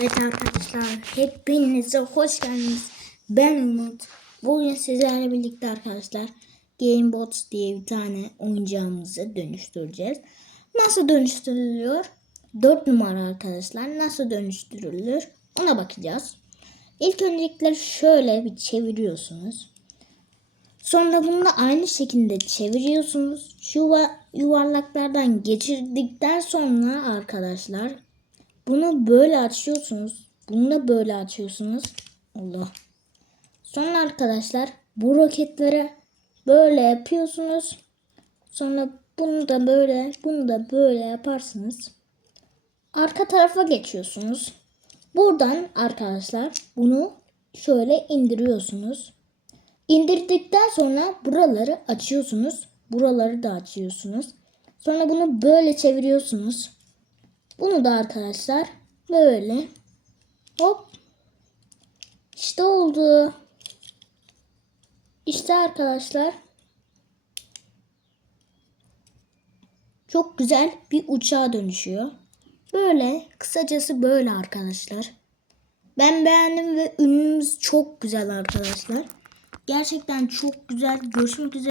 Evet arkadaşlar hepinize hoş geldiniz. Ben Umut. Bugün sizlerle birlikte arkadaşlar Gamebots diye bir tane oyuncağımızı dönüştüreceğiz. Nasıl dönüştürülüyor? 4 numara arkadaşlar. Nasıl dönüştürülür? Ona bakacağız. İlk öncelikle şöyle bir çeviriyorsunuz. Sonra bunu da aynı şekilde çeviriyorsunuz. Şu yuva- yuvarlaklardan geçirdikten sonra arkadaşlar bunu böyle açıyorsunuz. Bunu da böyle açıyorsunuz. Allah. Sonra arkadaşlar bu roketlere böyle yapıyorsunuz. Sonra bunu da böyle, bunu da böyle yaparsınız. Arka tarafa geçiyorsunuz. Buradan arkadaşlar bunu şöyle indiriyorsunuz. İndirdikten sonra buraları açıyorsunuz. Buraları da açıyorsunuz. Sonra bunu böyle çeviriyorsunuz. Bunu da arkadaşlar böyle hop işte oldu. İşte arkadaşlar çok güzel bir uçağa dönüşüyor. Böyle kısacası böyle arkadaşlar. Ben beğendim ve ürünümüz çok güzel arkadaşlar. Gerçekten çok güzel. Görüşmek üzere.